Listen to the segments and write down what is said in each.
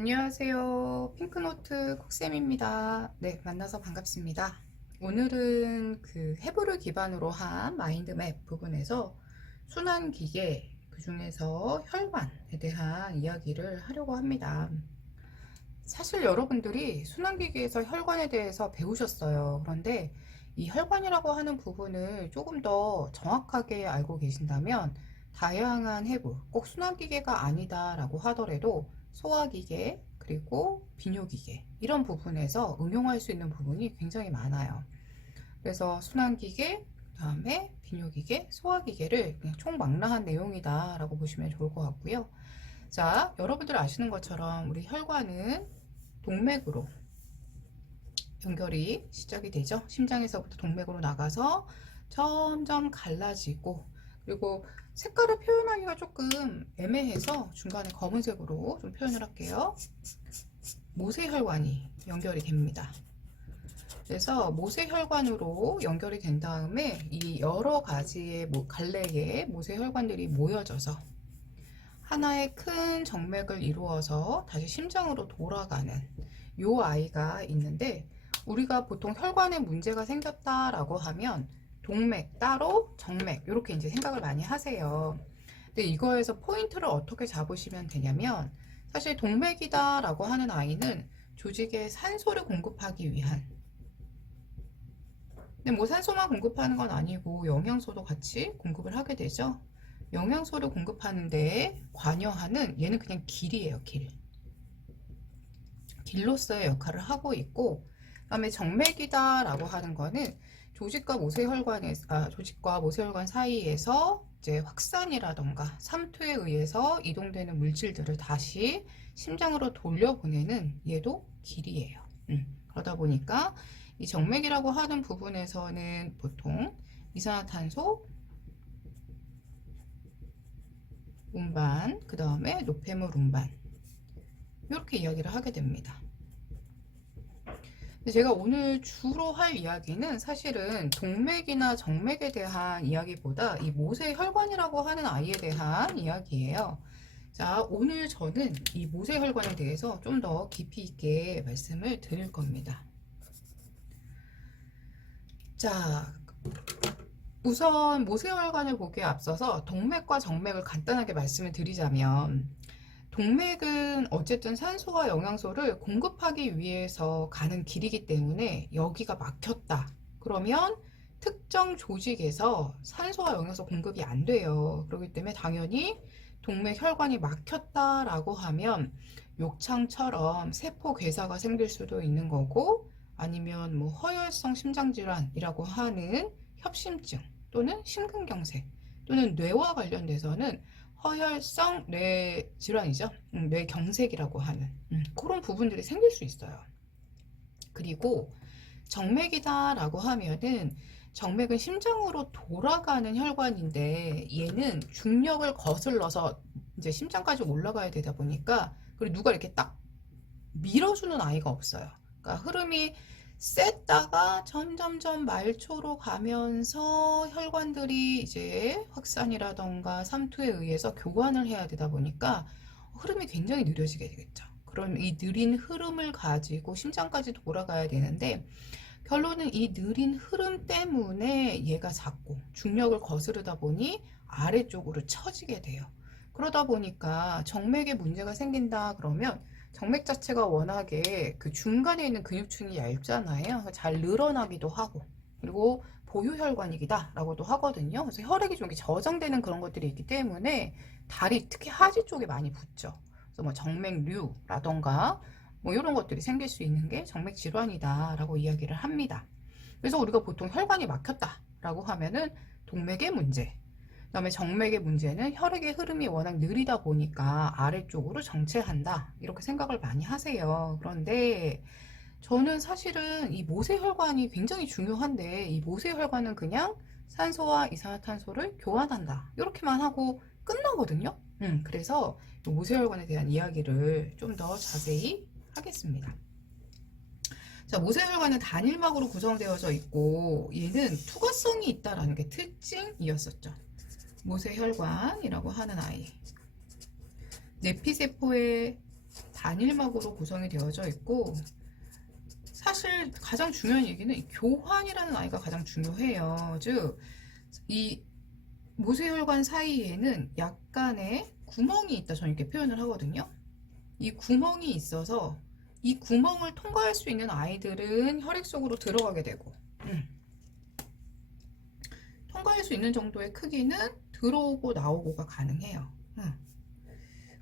안녕하세요. 핑크노트 콕쌤입니다. 네, 만나서 반갑습니다. 오늘은 그 해부를 기반으로 한 마인드맵 부분에서 순환기계, 그 중에서 혈관에 대한 이야기를 하려고 합니다. 사실 여러분들이 순환기계에서 혈관에 대해서 배우셨어요. 그런데 이 혈관이라고 하는 부분을 조금 더 정확하게 알고 계신다면 다양한 해부, 꼭 순환기계가 아니다라고 하더라도 소화기계, 그리고 비뇨기계 이런 부분에서 응용할 수 있는 부분이 굉장히 많아요. 그래서 순환기계, 그다음에 비뇨기계, 소화기계를 그냥 총망라한 내용이다 라고 보시면 좋을 것 같고요. 자, 여러분들 아시는 것처럼 우리 혈관은 동맥으로 연결이 시작이 되죠. 심장에서부터 동맥으로 나가서 점점 갈라지고, 그리고 색깔을 표현하기가 조금 애매해서 중간에 검은색으로 좀 표현을 할게요. 모세혈관이 연결이 됩니다. 그래서 모세혈관으로 연결이 된 다음에 이 여러 가지의 갈래의 모세혈관들이 모여져서 하나의 큰 정맥을 이루어서 다시 심장으로 돌아가는 요 아이가 있는데, 우리가 보통 혈관에 문제가 생겼다라고 하면 동맥 따로 정맥 이렇게 이제 생각을 많이 하세요. 근데 이거에서 포인트를 어떻게 잡으시면 되냐면, 사실 동맥이다라고 하는 아이는 조직에 산소를 공급하기 위한, 근데 뭐 산소만 공급하는 건 아니고 영양소도 같이 공급을 하게 되죠. 영양소를 공급하는데 관여하는, 얘는 그냥 길이에요. 길로서의 역할을 하고 있고, 그다음에 정맥이다 라고 하는 거는 조직과 모세혈관 사이에서 이제 확산이라던가 삼투에 의해서 이동되는 물질들을 다시 심장으로 돌려보내는, 얘도 길이에요. 그러다 보니까 이 정맥이라고 하는 부분에서는 보통 이산화탄소 운반, 그 다음에 노폐물 운반, 이렇게 이야기를 하게 됩니다. 제가 오늘 주로 할 이야기는 사실은 동맥이나 정맥에 대한 이야기보다 이 모세혈관이라고 하는 아이에 대한 이야기예요. 자, 오늘 저는 이 모세혈관에 대해서 좀 더 깊이 있게 말씀을 드릴 겁니다. 자, 우선 모세혈관을 보기에 앞서서 동맥과 정맥을 간단하게 말씀을 드리자면, 동맥은 어쨌든 산소와 영양소를 공급하기 위해서 가는 길이기 때문에 여기가 막혔다 그러면 특정 조직에서 산소와 영양소 공급이 안 돼요. 그렇기 때문에 당연히 동맥 혈관이 막혔다라고 하면 욕창처럼 세포 괴사가 생길 수도 있는 거고, 아니면 뭐 허혈성 심장질환이라고 하는 협심증 또는 심근경색, 또는 뇌와 관련돼서는 허혈성 뇌 질환이죠. 뇌경색이라고 하는 그런 부분들이 생길 수 있어요. 그리고 정맥이다라고 하면은, 정맥은 심장으로 돌아가는 혈관인데 얘는 중력을 거슬러서 이제 심장까지 올라가야 되다 보니까, 그리고 누가 이렇게 딱 밀어주는 아이가 없어요. 그러니까 흐름이 셌다가 점점점 말초로 가면서 혈관들이 이제 확산이라던가 삼투에 의해서 교환을 해야 되다 보니까 흐름이 굉장히 느려지게 되겠죠. 그럼 이 느린 흐름을 가지고 심장까지 돌아가야 되는데, 결론은 이 느린 흐름 때문에 얘가 작고 중력을 거스르다 보니 아래쪽으로 처지게 돼요. 그러다 보니까 정맥에 문제가 생긴다 그러면, 정맥 자체가 워낙에 그 중간에 있는 근육층이 얇잖아요. 잘 늘어나기도 하고, 그리고 보유혈관이기다 라고도 하거든요. 그래서 혈액이 좀 저장되는 그런 것들이 있기 때문에 다리, 특히 하지 쪽에 많이 붙죠. 그래서 뭐 정맥류라던가 뭐 이런 것들이 생길 수 있는 게 정맥 질환이다 라고 이야기를 합니다. 그래서 우리가 보통 혈관이 막혔다 라고 하면은 동맥의 문제, 그 다음에 정맥의 문제는 혈액의 흐름이 워낙 느리다 보니까 아래쪽으로 정체한다, 이렇게 생각을 많이 하세요. 그런데 저는 사실은 이 모세혈관이 굉장히 중요한데, 이 모세혈관은 그냥 산소와 이산화탄소를 교환한다 이렇게만 하고 끝나거든요. 그래서 모세혈관에 대한 이야기를 좀 더 자세히 하겠습니다. 자, 모세혈관은 단일막으로 구성되어져 있고, 얘는 투과성이 있다라는 게 특징이었었죠. 모세혈관이라고 하는 아이, 내피세포의 단일막으로 구성이 되어져 있고, 사실 가장 중요한 얘기는 교환이라는 아이가 가장 중요해요. 즉, 이 모세혈관 사이에는 약간의 구멍이 있다, 저는 이렇게 표현을 하거든요. 이 구멍이 있어서 이 구멍을 통과할 수 있는 아이들은 혈액 속으로 들어가게 되고, 통과할 수 있는 정도의 크기는 들어오고 나오고가 가능해요.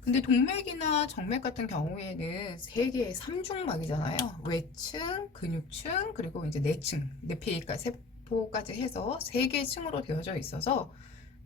근데 동맥이나 정맥 같은 경우에는 세 개의 삼중막이잖아요. 외층, 근육층, 그리고 이제 내층, 내피까 세포까지 해서 세 개의 층으로 되어져 있어서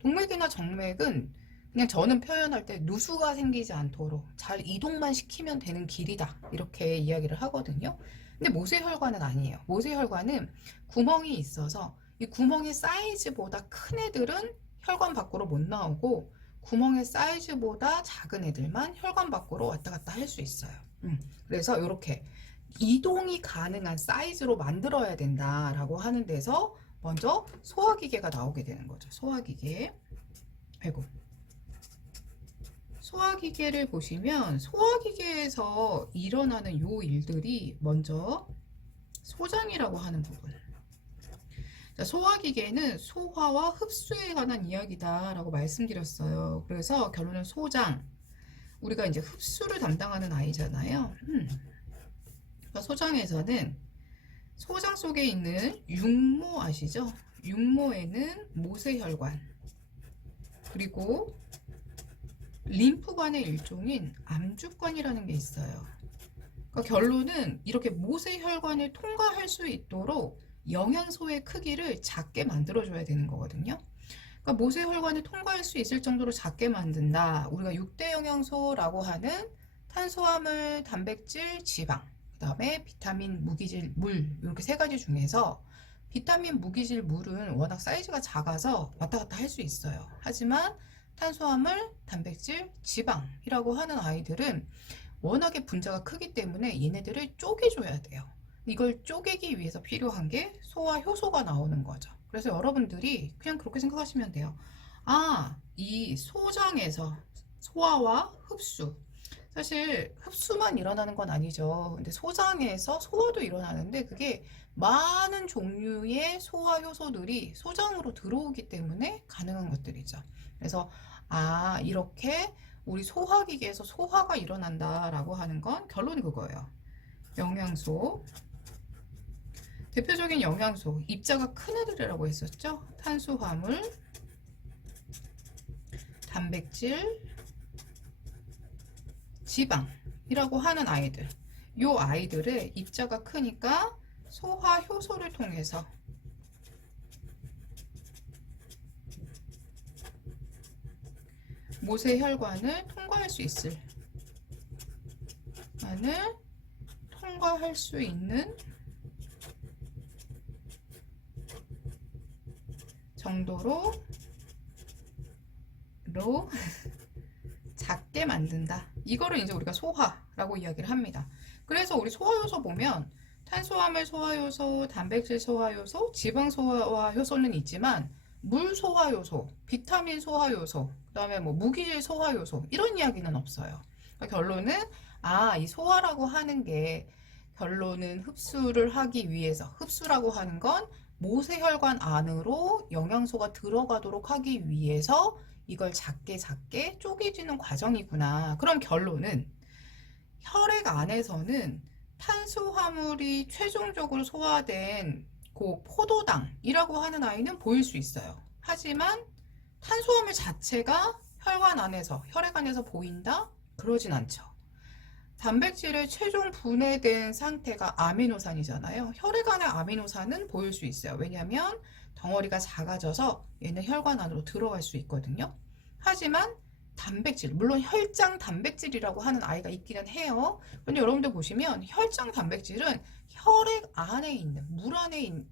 동맥이나 정맥은 그냥 저는 표현할 때 누수가 생기지 않도록 잘 이동만 시키면 되는 길이다, 이렇게 이야기를 하거든요. 근데 모세혈관은 아니에요. 모세혈관은 구멍이 있어서 이 구멍의 사이즈보다 큰 애들은 혈관 밖으로 못 나오고, 구멍의 사이즈보다 작은 애들만 혈관 밖으로 왔다 갔다 할 수 있어요. 그래서 이렇게 이동이 가능한 사이즈로 만들어야 된다라고 하는 데서 먼저 소화기계가 나오게 되는 거죠. 소화기계. 아이고. 소화기계를 보시면 소화기계에서 일어나는 요 일들이 먼저 소장이라고 하는 부분. 자, 소화기계는 소화와 흡수에 관한 이야기다 라고 말씀드렸어요. 그래서 결론은 소장. 우리가 이제 흡수를 담당하는 아이잖아요. 그러니까 소장에서는 소장 속에 있는 육모 아시죠? 육모에는 모세혈관, 그리고 림프관의 일종인 암주관이라는 게 있어요. 그러니까 결론은 이렇게 모세혈관을 통과할 수 있도록 영양소의 크기를 작게 만들어줘야 되는 거거든요. 그러니까 모세혈관을 통과할 수 있을 정도로 작게 만든다. 우리가 6대 영양소라고 하는 탄수화물, 단백질, 지방, 그 다음에 비타민, 무기질, 물, 이렇게 세 가지 중에서 비타민, 무기질, 물은 워낙 사이즈가 작아서 왔다 갔다 할 수 있어요. 하지만 탄수화물, 단백질, 지방이라고 하는 아이들은 워낙에 분자가 크기 때문에 얘네들을 쪼개줘야 돼요. 이걸 쪼개기 위해서 필요한 게 소화 효소가 나오는 거죠. 그래서 여러분들이 그냥 그렇게 생각하시면 돼요. 아, 이 소장에서 소화와 흡수, 사실 흡수만 일어나는 건 아니죠. 근데 소장에서 소화도 일어나는데 그게 많은 종류의 소화 효소들이 소장으로 들어오기 때문에 가능한 것들이죠. 그래서 아, 이렇게 우리 소화기계에서 소화가 일어난다라고 하는 건 결론이 그거예요. 영양소, 대표적인 영양소, 입자가 큰 애들이라고 했었죠. 탄수화물, 단백질, 지방이라고 하는 아이들. 요 아이들의 입자가 크니까 소화 효소를 통해서 모세혈관을 통과할 수 있을 만을 통과할 수 있는 정도로 작게 만든다. 이거를 이제 우리가 소화라고 이야기를 합니다. 그래서 우리 소화효소 보면 탄수화물 소화효소, 단백질 소화효소, 지방 소화효소는 있지만 물 소화효소, 비타민 소화효소, 그 다음에 뭐 무기질 소화효소 이런 이야기는 없어요. 그러니까 결론은 아, 이 소화라고 하는 게 결론은 흡수를 하기 위해서, 흡수라고 하는 건 모세혈관 안으로 영양소가 들어가도록 하기 위해서 이걸 작게 작게 쪼개지는 과정이구나. 그럼 결론은 혈액 안에서는 탄수화물이 최종적으로 소화된 그 포도당이라고 하는 아이는 보일 수 있어요. 하지만 탄수화물 자체가 혈관 안에서, 혈액 안에서 보인다? 그러진 않죠. 단백질의 최종 분해된 상태가 아미노산이잖아요. 혈액 안의 아미노산은 보일 수 있어요. 왜냐하면 덩어리가 작아져서 얘는 혈관 안으로 들어갈 수 있거든요. 하지만 단백질, 물론 혈장 단백질이라고 하는 아이가 있기는 해요. 근데 여러분들 보시면 혈장 단백질은 혈액 안에 있는, 물 안에 있는,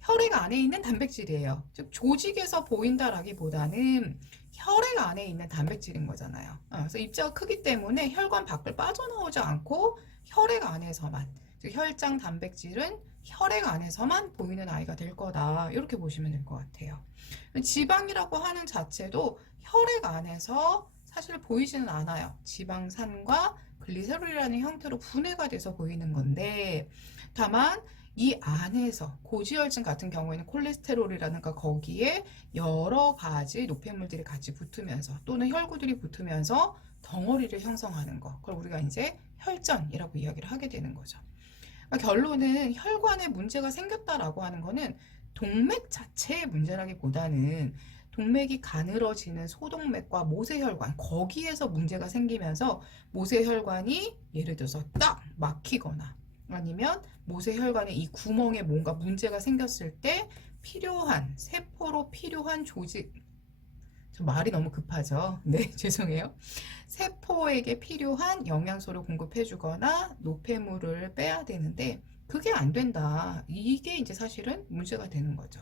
혈액 안에 있는 단백질이에요. 즉 조직에서 보인다라기보다는 혈액 안에 있는 단백질인 거잖아요. 그래서 입자가 크기 때문에 혈관 밖을 빠져나오지 않고 혈액 안에서만, 즉 혈장 단백질은 혈액 안에서만 보이는 아이가 될 거다. 이렇게 보시면 될 것 같아요. 지방이라고 하는 자체도 혈액 안에서 사실 보이지는 않아요. 지방산과 글리세롤이라는 형태로 분해가 돼서 보이는 건데, 다만 이 안에서 고지혈증 같은 경우에는 콜레스테롤이라든가 거기에 여러 가지 노폐물들이 같이 붙으면서 또는 혈구들이 붙으면서 덩어리를 형성하는 거, 그걸 우리가 이제 혈전이라고 이야기를 하게 되는 거죠. 그러니까 결론은 혈관에 문제가 생겼다라고 하는 거는 동맥 자체의 문제라기보다는 동맥이 가늘어지는 소동맥과 모세혈관, 거기에서 문제가 생기면서 모세혈관이 예를 들어서 딱 막히거나 아니면 모세혈관의 이 구멍에 뭔가 문제가 생겼을 때 필요한, 세포로 필요한 조직, 저 말이 너무 급하죠. 네, 죄송해요. 세포에게 필요한 영양소를 공급해 주거나 노폐물을 빼야 되는데 그게 안 된다. 이게 이제 사실은 문제가 되는 거죠.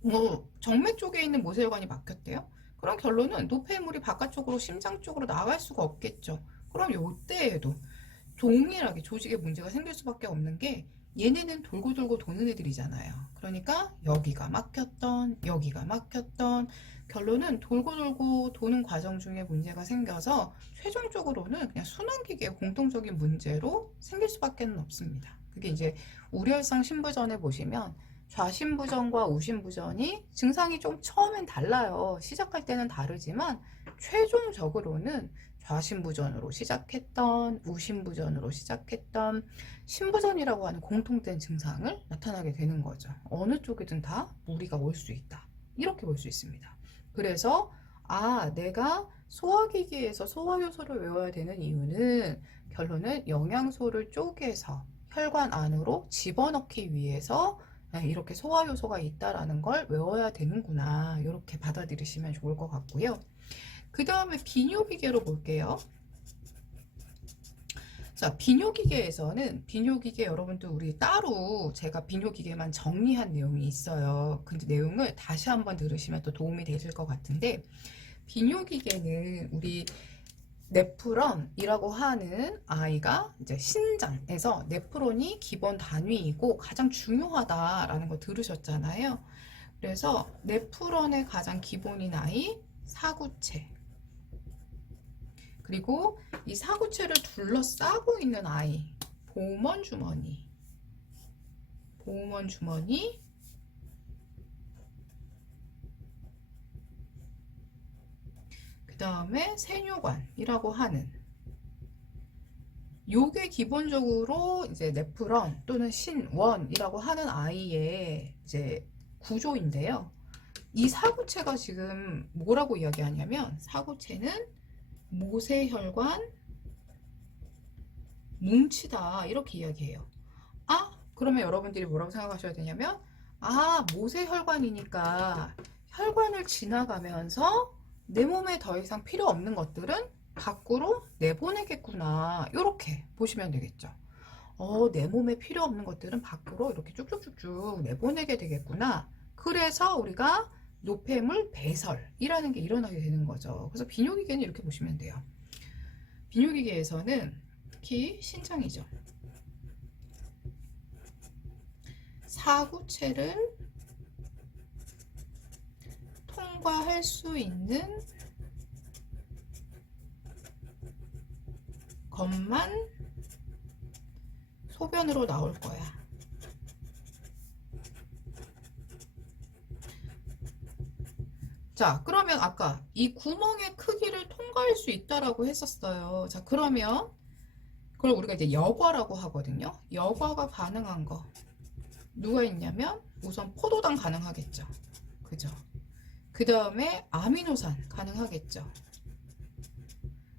뭐 정맥 쪽에 있는 모세혈관이 막혔대요. 그럼 결론은 노폐물이 바깥쪽으로 심장 쪽으로 나갈 수가 없겠죠. 그럼 요때에도 동일하게 조직에 문제가 생길 수밖에 없는 게 얘네는 돌고 돌고 도는 애들이잖아요. 그러니까 여기가 막혔던 여기가 막혔던 결론은 돌고 돌고 도는 과정 중에 문제가 생겨서 최종적으로는 그냥 순환기계의 공통적인 문제로 생길 수밖에 없습니다. 그게 이제 우려성 신부전에 보시면 좌심부전과 우심부전이 증상이 좀 처음엔 달라요. 시작할 때는 다르지만 최종적으로는 좌심부전으로 시작했던 우심부전으로 시작했던 심부전이라고 하는 공통된 증상을 나타나게 되는 거죠. 어느 쪽이든 다 무리가 올 수 있다. 이렇게 볼 수 있습니다. 그래서 내가 소화기계에서 소화효소를 외워야 되는 이유는 결론은 영양소를 쪼개서 혈관 안으로 집어넣기 위해서 이렇게 소화효소가 있다라는 걸 외워야 되는구나. 이렇게 받아들이시면 좋을 것 같고요. 그 다음에 비뇨기계로 볼게요. 자, 비뇨기계에서는 비뇨기계 여러분들 우리 따로 제가 비뇨기계만 정리한 내용이 있어요. 근데 내용을 다시 한번 들으시면 또 도움이 되실 것 같은데 비뇨기계는 우리 네프론이라고 하는 아이가 이제 신장에서 네프론이 기본 단위이고 가장 중요하다라는 거 들으셨잖아요. 그래서 네프론의 가장 기본인 아이 사구체, 그리고 이 사구체를 둘러싸고 있는 아이 보호먼 주머니, 보호먼 주머니, 그 다음에 세뇨관이라고 하는 요게 기본적으로 이제 네프론 또는 신원이라고 하는 아이의 이제 구조인데요. 이 사구체가 지금 뭐라고 이야기하냐면 사구체는 모세혈관 뭉치다 이렇게 이야기해요. 그러면 여러분들이 뭐라고 생각하셔야 되냐면 모세혈관이니까 혈관을 지나가면서 내 몸에 더 이상 필요 없는 것들은 밖으로 내보내겠구나 이렇게 보시면 되겠죠. 내 몸에 필요 없는 것들은 밖으로 이렇게 쭉쭉쭉쭉 내보내게 되겠구나. 그래서 우리가 노폐물 배설이라는 게 일어나게 되는 거죠. 그래서 비뇨기계는 이렇게 보시면 돼요. 비뇨기계에서는 특히 신장이죠. 사구체를 통과할 수 있는 것만 소변으로 나올 거야. 자, 그러면 아까 이 구멍의 크기를 통과할 수 있다라고 했었어요. 자, 그러면 그걸 우리가 이제 여과라고 하거든요. 여과가 가능한 거 누가 있냐면 우선 포도당 가능하겠죠. 그죠? 그 다음에 아미노산 가능하겠죠.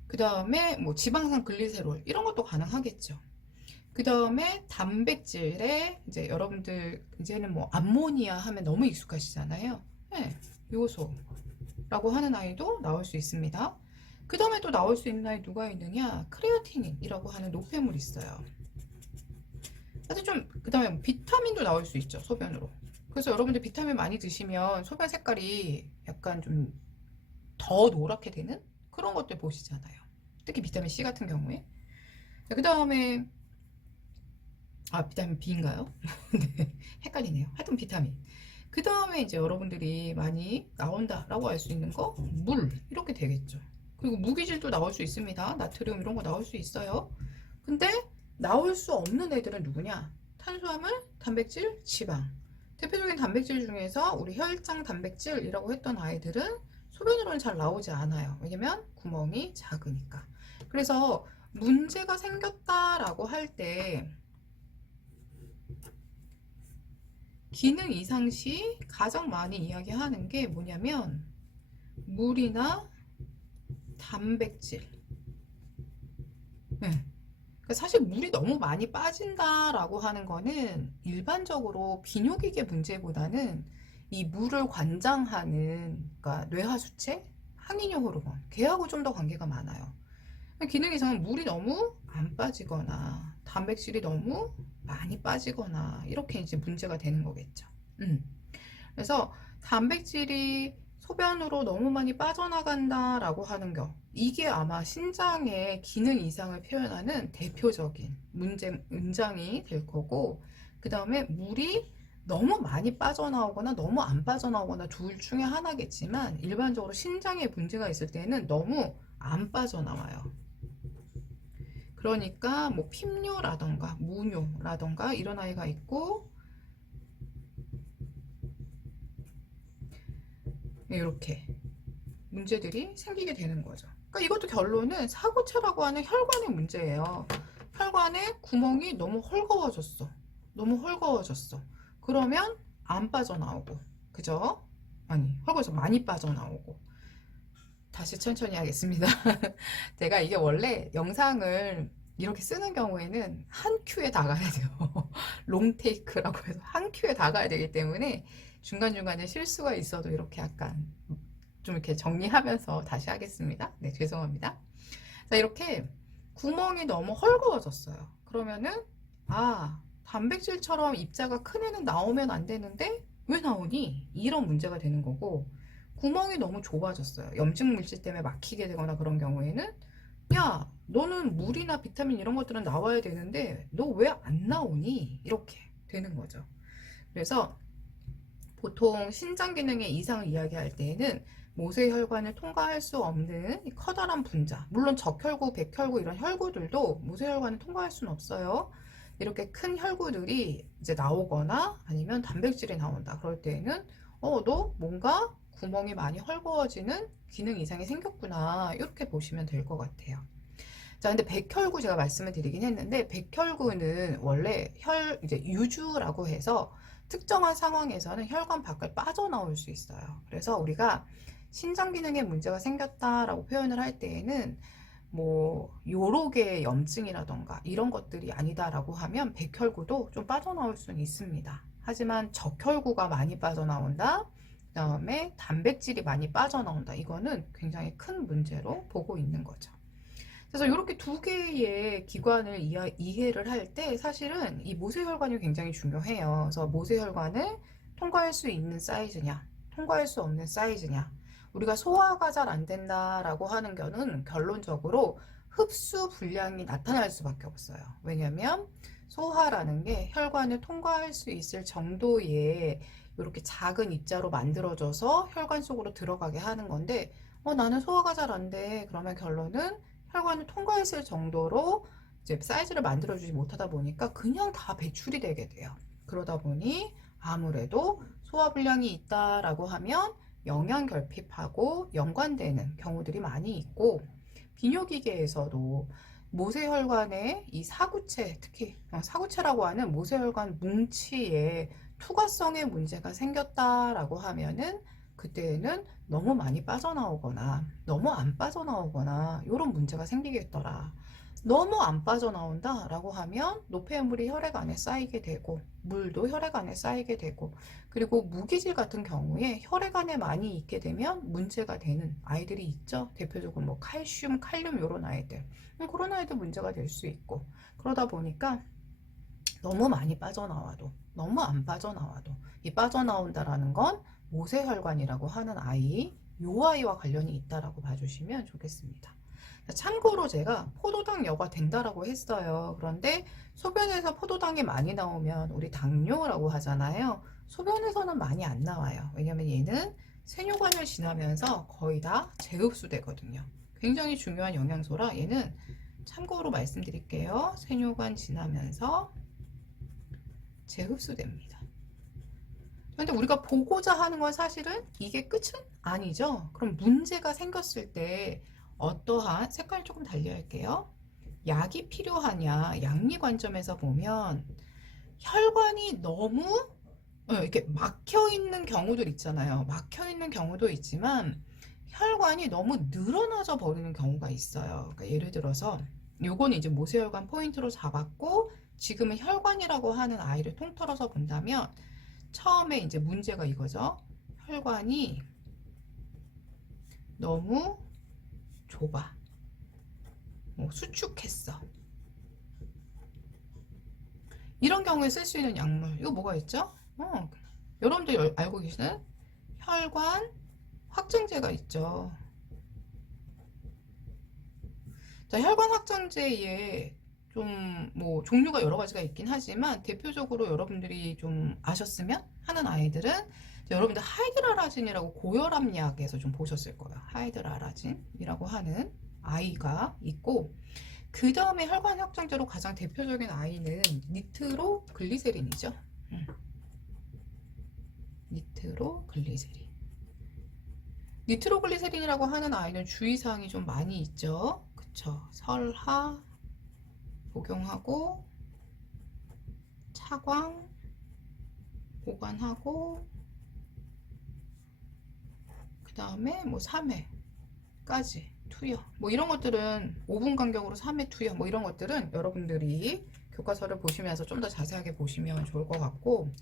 그 다음에 뭐 지방산 글리세롤 이런 것도 가능하겠죠. 그 다음에 단백질에 이제 여러분들 이제는 뭐 암모니아 하면 너무 익숙하시잖아요. 네, 요소라고 하는 아이도 나올 수 있습니다. 그 다음에 또 나올 수 있는 아이 누가 있느냐? 크레아티닌이라고 하는 노폐물이 있어요. 사실 좀 그 다음에 비타민도 나올 수 있죠, 소변으로. 그래서 여러분들 비타민 많이 드시면 소변 색깔이 약간 좀 더 노랗게 되는 그런 것들 보시잖아요. 특히 비타민 C 같은 경우에. 그 다음에 비타민 B인가요? 네, 헷갈리네요. 하여튼 비타민. 그 다음에 이제 여러분들이 많이 나온다라고 할 수 있는 거, 물 이렇게 되겠죠. 그리고 무기질도 나올 수 있습니다. 나트륨 이런 거 나올 수 있어요. 근데 나올 수 없는 애들은 누구냐? 탄수화물, 단백질, 지방. 대표적인 단백질 중에서 우리 혈장 단백질이라고 했던 아이들은 소변으로는 잘 나오지 않아요. 왜냐면 구멍이 작으니까. 그래서 문제가 생겼다라고 할 때 기능 이상 시 가장 많이 이야기하는 게 뭐냐면 물이나 단백질. 네. 그러니까 사실 물이 너무 많이 빠진다라고 하는 거는 일반적으로 비뇨기계 문제보다는 이 물을 관장하는 그러니까 뇌하수체, 항이뇨 호르몬, 걔하고 좀 더 관계가 많아요. 기능 이상은 물이 너무 안 빠지거나 단백질이 너무 많이 빠지거나 이렇게 이제 문제가 되는 거겠죠. 그래서 단백질이 소변으로 너무 많이 빠져나간다라고 하는 거, 이게 아마 신장의 기능 이상을 표현하는 대표적인 문장이 될 거고, 그 다음에 물이 너무 많이 빠져나오거나 너무 안 빠져나오거나 둘 중에 하나겠지만 일반적으로 신장에 문제가 있을 때는 너무 안 빠져나와요. 그러니까 뭐 핍뇨라던가 무뇨라던가 이런 아이가 있고, 이렇게 문제들이 생기게 되는 거죠. 그러니까 이것도 결론은 사구체라고 하는 혈관의 문제예요. 혈관에 구멍이 너무 헐거워졌어. 너무 헐거워졌어. 그러면 안 빠져나오고, 그죠? 아니, 헐거워서 많이 빠져나오고. 다시 천천히 하겠습니다. 제가 이게 원래 영상을 이렇게 쓰는 경우에는 한 큐에 다 가야 돼요. 롱테이크라고 해서 한 큐에 다 가야 되기 때문에 중간중간에 실수가 있어도 이렇게 약간 좀 이렇게 정리하면서 다시 하겠습니다. 네, 죄송합니다. 자, 이렇게 구멍이 너무 헐거워졌어요. 그러면은, 아, 단백질처럼 입자가 큰 애는 나오면 안 되는데 왜 나오니? 이런 문제가 되는 거고, 구멍이 너무 좁아졌어요. 염증 물질 때문에 막히게 되거나 그런 경우에는, 야, 너는 물이나 비타민 이런 것들은 나와야 되는데 너 왜 안 나오니? 이렇게 되는 거죠. 그래서 보통 신장 기능의 이상을 이야기할 때에는 모세혈관을 통과할 수 없는 커다란 분자, 물론 적혈구, 백혈구 이런 혈구들도 모세혈관을 통과할 수는 없어요. 이렇게 큰 혈구들이 이제 나오거나 아니면 단백질이 나온다. 그럴 때에는 너 뭔가 구멍이 많이 헐거워지는 기능 이상이 생겼구나. 이렇게 보시면 될 것 같아요. 자, 근데 백혈구 제가 말씀을 드리긴 했는데 백혈구는 원래 이제 유주라고 해서 특정한 상황에서는 혈관 밖을 빠져나올 수 있어요. 그래서 우리가 신장 기능에 문제가 생겼다라고 표현을 할 때에는 뭐 여러 개의 염증이라던가 이런 것들이 아니다라고 하면 백혈구도 좀 빠져나올 수는 있습니다. 하지만 적혈구가 많이 빠져나온다, 그 다음에 단백질이 많이 빠져나온다, 이거는 굉장히 큰 문제로 보고 있는 거죠. 그래서 이렇게 두 개의 기관을 이해를 할 때 사실은 이 모세혈관이 굉장히 중요해요. 그래서 모세혈관을 통과할 수 있는 사이즈냐, 통과할 수 없는 사이즈냐. 우리가 소화가 잘 안 된다라고 하는 거는 결론적으로 흡수 불량이 나타날 수밖에 없어요. 왜냐면 소화라는 게 혈관을 통과할 수 있을 정도의 이렇게 작은 입자로 만들어져서 혈관 속으로 들어가게 하는 건데, 나는 소화가 잘 안 돼. 그러면 결론은 혈관을 통과했을 정도로 이제 사이즈를 만들어주지 못하다 보니까 그냥 다 배출이 되게 돼요. 그러다 보니 아무래도 소화불량이 있다라고 하면 영양결핍하고 연관되는 경우들이 많이 있고, 비뇨기계에서도 모세혈관의 이 사구체, 특히 사구체라고 하는 모세혈관 뭉치에 투과성의 문제가 생겼다라고 하면은 그때는 너무 많이 빠져나오거나 너무 안 빠져나오거나 이런 문제가 생기겠더라. 너무 안 빠져나온다 라고 하면 노폐물이 혈액 안에 쌓이게 되고 물도 혈액 안에 쌓이게 되고, 그리고 무기질 같은 경우에 혈액 안에 많이 있게 되면 문제가 되는 아이들이 있죠. 대표적으로 뭐 칼슘, 칼륨 이런 아이들, 그런 아이들 문제가 될 수 있고, 그러다 보니까 너무 많이 빠져나와도 너무 안 빠져나와도 이 빠져나온다라는 건 모세혈관이라고 하는 아이, 요 아이와 관련이 있다라고 봐주시면 좋겠습니다. 참고로 제가 포도당 여과 된다라고 했어요. 그런데 소변에서 포도당이 많이 나오면 우리 당뇨라고 하잖아요. 소변에서는 많이 안 나와요. 왜냐면 얘는 세뇨관을 지나면서 거의 다 재흡수되거든요. 굉장히 중요한 영양소라 얘는 참고로 말씀드릴게요. 세뇨관 지나면서 재흡수됩니다. 근데 우리가 보고자 하는 건 사실은 이게 끝은 아니죠. 그럼 문제가 생겼을 때 어떠한 색깔 조금 달리할게요. 약이 필요하냐 양리 관점에서 보면 혈관이 너무 이렇게 막혀 있는 경우들 있잖아요. 막혀 있는 경우도 있지만 혈관이 너무 늘어나져 버리는 경우가 있어요. 그러니까 예를 들어서 요거는 이제 모세혈관 포인트로 잡았고 지금은 혈관이라고 하는 아이를 통틀어서 본다면 처음에 이제 문제가 이거죠. 혈관이 너무 좁아. 수축했어. 이런 경우에 쓸 수 있는 약물. 이거 뭐가 있죠? 여러분들 알고 계시는 혈관 확장제가 있죠. 자, 혈관 확장제에 좀 뭐 종류가 여러 가지가 있긴 하지만 대표적으로 여러분들이 좀 아셨으면 하는 아이들은 여러분들 하이드라라진이라고 고혈압 약에서 좀 보셨을 거예요. 하이드라라진이라고 하는 아이가 있고 그 다음에 혈관 확장제로 가장 대표적인 아이는 니트로글리세린이죠. 니트로글리세린. 니트로글리세린이라고 하는 아이는 주의사항이 좀 많이 있죠. 그쵸? 설하 복용하고 차광 보관하고 그 다음에 뭐 3회까지 투여 뭐 이런 것들은 5분 간격으로 3회 투여 뭐 이런 것들은 여러분들이 교과서를 보시면서 좀 더 자세하게 보시면 좋을 것 같고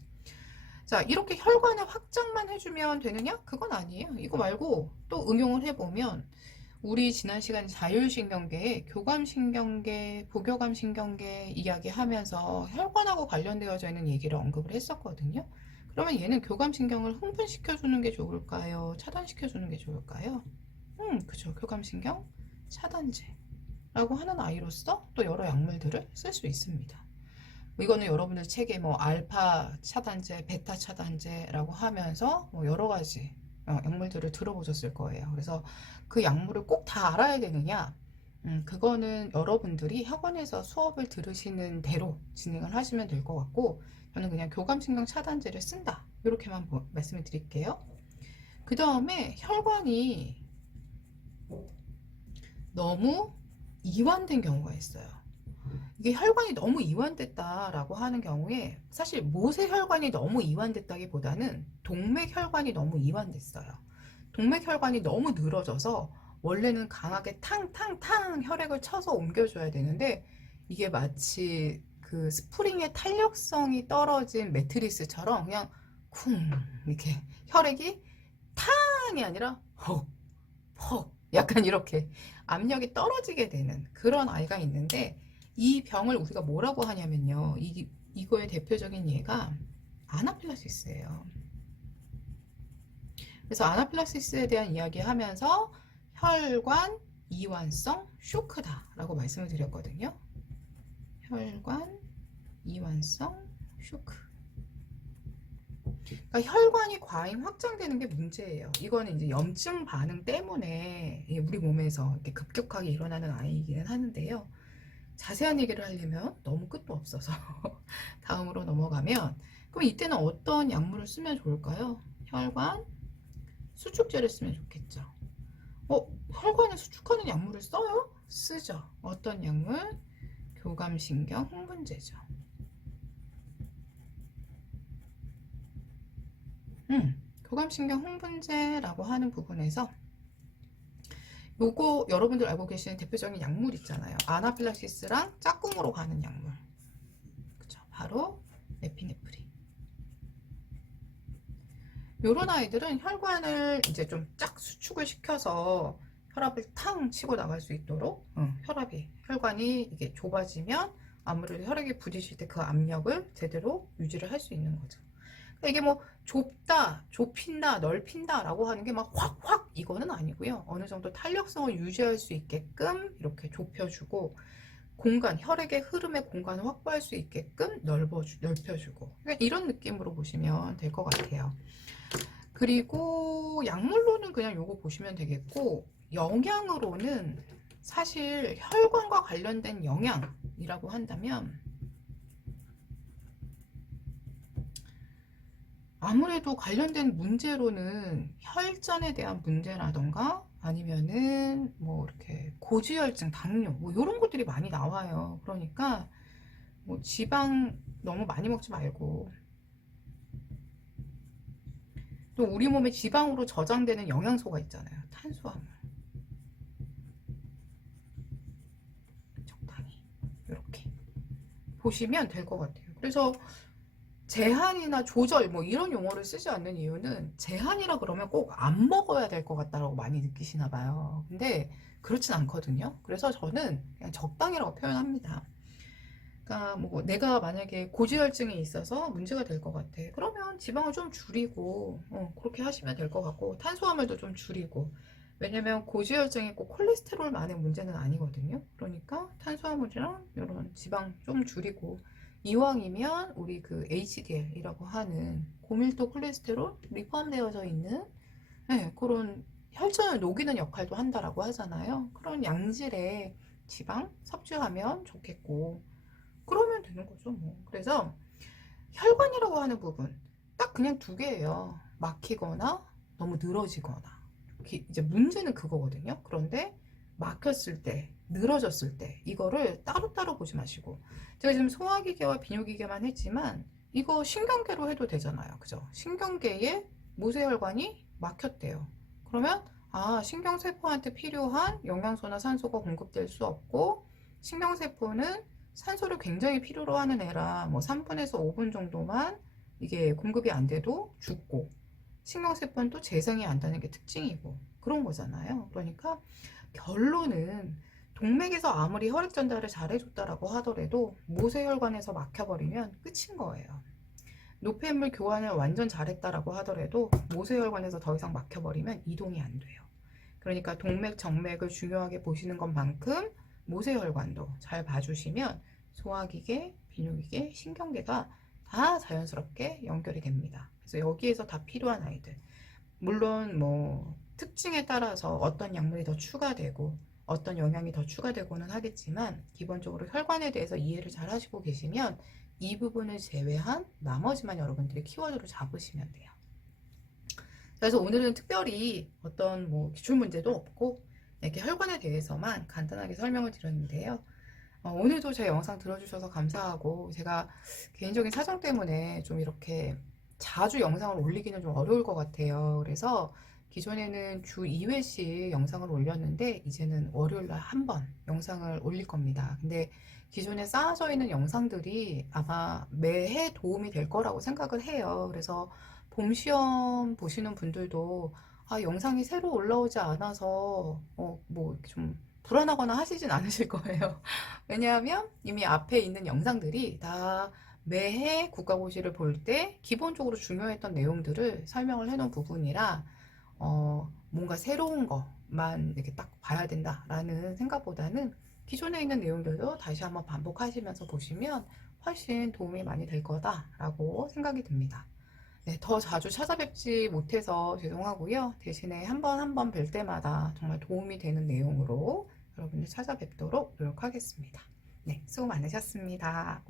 자 이렇게 혈관의 확장만 해주면 되느냐? 그건 아니에요. 이거 말고 또 응용을 해보면 우리 지난 시간에 자율신경계에 교감신경계, 부교감신경계 이야기하면서 혈관하고 관련되어져 있는 얘기를 언급을 했었거든요. 그러면 얘는 교감신경을 흥분시켜주는 게 좋을까요? 차단시켜주는 게 좋을까요? 그죠. 교감신경 차단제라고 하는 아이로서 또 여러 약물들을 쓸 수 있습니다. 이거는 여러분들 책에 뭐 알파 차단제, 베타 차단제라고 하면서 뭐 여러 가지 약물들을 들어보셨을 거예요. 그래서 그 약물을 꼭 다 알아야 되느냐? 그거는 여러분들이 학원에서 수업을 들으시는 대로 진행을 하시면 될 것 같고 저는 그냥 교감신경 차단제를 쓴다. 이렇게만 말씀을 드릴게요. 그 다음에 혈관이 너무 이완된 경우가 있어요. 이게 혈관이 너무 이완됐다라고 하는 경우에 사실 모세혈관이 너무 이완됐다기보다는 동맥혈관이 너무 이완됐어요. 동맥혈관이 너무 늘어져서 원래는 강하게 탕탕탕 혈액을 쳐서 옮겨줘야 되는데 이게 마치 그 스프링의 탄력성이 떨어진 매트리스처럼 그냥 쿵 이렇게 혈액이 탕이 아니라 헉 약간 이렇게 압력이 떨어지게 되는 그런 아이가 있는데 이 병을 우리가 뭐라고 하냐면요. 이거의 대표적인 예가 아나필라시스예요. 그래서 아나필라시스에 대한 이야기 하면서 혈관 이완성 쇼크다라고 말씀을 드렸거든요. 혈관 이완성 쇼크. 그러니까 혈관이 과잉 확장되는 게 문제예요. 이거는 이제 염증 반응 때문에 우리 몸에서 이렇게 급격하게 일어나는 아이이기는 하는데요. 자세한 얘기를 하려면 너무 끝도 없어서 다음으로 넘어가면 그럼 이때는 어떤 약물을 쓰면 좋을까요? 혈관 수축제를 쓰면 좋겠죠. 혈관을 수축하는 약물을 써요? 쓰죠. 어떤 약물? 교감신경 흥분제죠. 교감신경 흥분제라고 하는 부분에서 요거 여러분들 알고 계시는 대표적인 약물 있잖아요. 아나필락시스랑 짝꿍으로 가는 약물. 그쵸? 바로 에피네프린. 요런 아이들은 혈관을 이제 좀 쫙 수축을 시켜서 혈압을 탕 치고 나갈 수 있도록 혈관이 이게 좁아지면 아무래도 혈액이 부딪힐 때 그 압력을 제대로 유지를 할 수 있는 거죠. 그러니까 이게 뭐 좁다, 좁힌다, 넓힌다 라고 하는 게 막 확확 이거는 아니고요. 어느 정도 탄력성을 유지할 수 있게끔 이렇게 좁혀주고, 공간, 혈액의 흐름의 공간을 확보할 수 있게끔 넓혀주고, 그러니까 이런 느낌으로 보시면 될 것 같아요. 그리고 약물로는 그냥 요거 보시면 되겠고, 영양으로는 사실 혈관과 관련된 영양이라고 한다면 아무래도 관련된 문제로는 혈전에 대한 문제라던가 아니면은 뭐 이렇게 고지혈증, 당뇨 뭐 이런 것들이 많이 나와요. 그러니까 뭐 지방 너무 많이 먹지 말고, 또 우리 몸에 지방으로 저장되는 영양소가 있잖아요. 탄수화물 적당히 이렇게 보시면 될 것 같아요. 그래서 제한이나 조절 뭐 이런 용어를 쓰지 않는 이유는, 제한이라 그러면 꼭 안 먹어야 될 것 같다라고 많이 느끼시나 봐요. 근데 그렇진 않거든요. 그래서 저는 그냥 적당이라고 표현합니다. 그러니까 뭐 내가 만약에 고지혈증이 있어서 문제가 될 것 같아. 그러면 지방을 좀 줄이고 그렇게 하시면 될 것 같고, 탄수화물도 좀 줄이고. 왜냐면 고지혈증이 꼭 콜레스테롤만의 문제는 아니거든요. 그러니까 탄수화물이랑 이런 지방 좀 줄이고, 이왕이면 우리 그 HDL이라고 하는 고밀도 콜레스테롤이 포함되어져 있는, 네, 그런 혈전을 녹이는 역할도 한다라고 하잖아요. 그런 양질의 지방 섭취하면 좋겠고, 그러면 되는 거죠, 뭐. 그래서 혈관이라고 하는 부분 딱 그냥 두 개예요. 막히거나 너무 늘어지거나. 이제 문제는 그거거든요. 그런데 막혔을 때, 늘어졌을 때 이거를 따로따로 보지 마시고, 제가 지금 소화기계와 비뇨기계만 했지만 이거 신경계로 해도 되잖아요. 그죠? 신경계에 모세혈관이 막혔대요. 그러면 신경세포한테 필요한 영양소나 산소가 공급될 수 없고, 신경세포는 산소를 굉장히 필요로 하는 애라 뭐 3분에서 5분 정도만 이게 공급이 안 돼도 죽고, 신경세포는 또 재생이 안 되는 게 특징이고 그런 거잖아요. 그러니까 결론은, 동맥에서 아무리 혈액 전달을 잘해줬다라고 하더라도 모세혈관에서 막혀버리면 끝인 거예요. 노폐물 교환을 완전 잘했다라고 하더라도 모세혈관에서 더 이상 막혀버리면 이동이 안 돼요. 그러니까 동맥, 정맥을 중요하게 보시는 것만큼 모세혈관도 잘 봐주시면 소화기계, 비뇨기계, 신경계가 다 자연스럽게 연결이 됩니다. 그래서 여기에서 다 필요한 아이들. 물론 뭐 특징에 따라서 어떤 약물이 더 추가되고 어떤 영양이 더 추가되고는 하겠지만, 기본적으로 혈관에 대해서 이해를 잘 하시고 계시면 이 부분을 제외한 나머지만 여러분들이 키워드로 잡으시면 돼요. 그래서 오늘은 특별히 어떤 뭐 기출문제도 없고 이렇게 혈관에 대해서만 간단하게 설명을 드렸는데요. 오늘도 제 영상 들어주셔서 감사하고, 제가 개인적인 사정 때문에 좀 이렇게 자주 영상을 올리기는 좀 어려울 것 같아요. 그래서 기존에는 주 2회씩 영상을 올렸는데 이제는 월요일날 한 번 영상을 올릴 겁니다. 근데 기존에 쌓아져 있는 영상들이 아마 매해 도움이 될 거라고 생각을 해요. 그래서 봄 시험 보시는 분들도 영상이 새로 올라오지 않아서 뭐 좀 불안하거나 하시진 않으실 거예요. 왜냐하면 이미 앞에 있는 영상들이 다 매해 국가고시를 볼 때 기본적으로 중요했던 내용들을 설명을 해놓은 부분이라, 뭔가 새로운 것만 이렇게 딱 봐야 된다라는 생각보다는 기존에 있는 내용들도 다시 한번 반복하시면서 보시면 훨씬 도움이 많이 될 거다라고 생각이 듭니다. 네, 더 자주 찾아뵙지 못해서 죄송하고요. 대신에 한 번 한 번 뵐 때마다 정말 도움이 되는 내용으로 여러분들 찾아뵙도록 노력하겠습니다. 네, 수고 많으셨습니다.